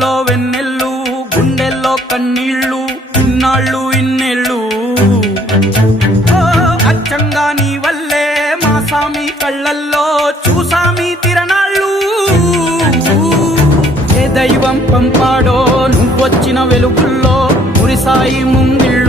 కళ్ళల్లో వెన్నెళ్ళు గుండెల్లో కన్నీళ్ళు ఇన్నాళ్ళు ఇన్నేళ్ళు అచ్చంగా నీ వల్లే మా సామి కళ్ళల్లో చూసామి తిరణాళ్ళు ఏ దైవం పంపాడో నువ్వొచ్చిన వెలుగుల్లో మురిసాయి ముంగిళ్ళు